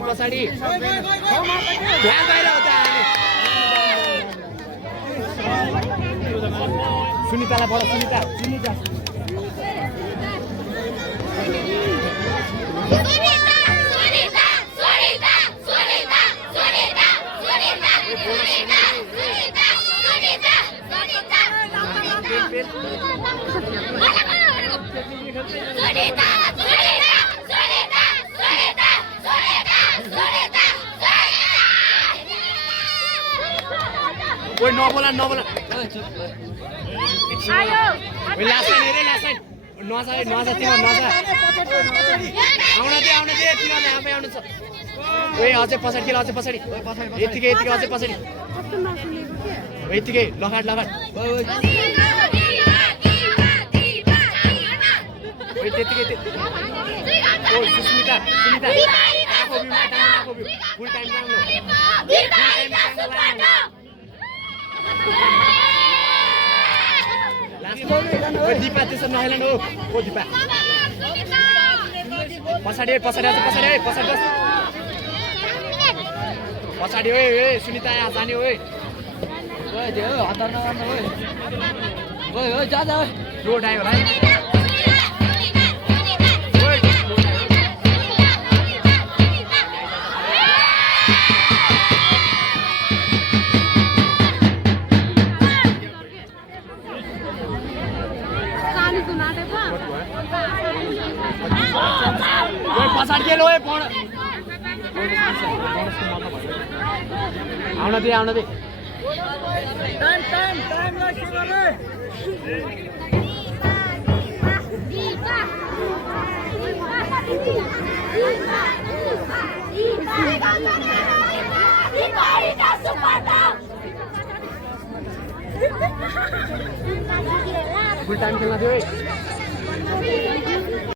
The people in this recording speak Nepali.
पछाडि सुनितालाई बडा Sunita Woi, nobola. Ayo. Lasan. Noasa tiम्रो noasa. आउन दे तिमीहरुले आफै आउनु छ। ओइ अझै पछाडी यतिकै अझै पछाडी। यतिकै लगाट। ओइ त्यतिकै ओइ सुस्मिता फुल टाइम लाग्नु दिपा त्यसो नहेलन हो दिपा पछाडि बस पछाडि ओए सुनिता यहाँ जाने ओए हतार नगर्नु ओए जा रोड आयो भाइ पछाडि के लो आउन दे टाइम लाग्छ रे फुल टाइम खेल्न दियो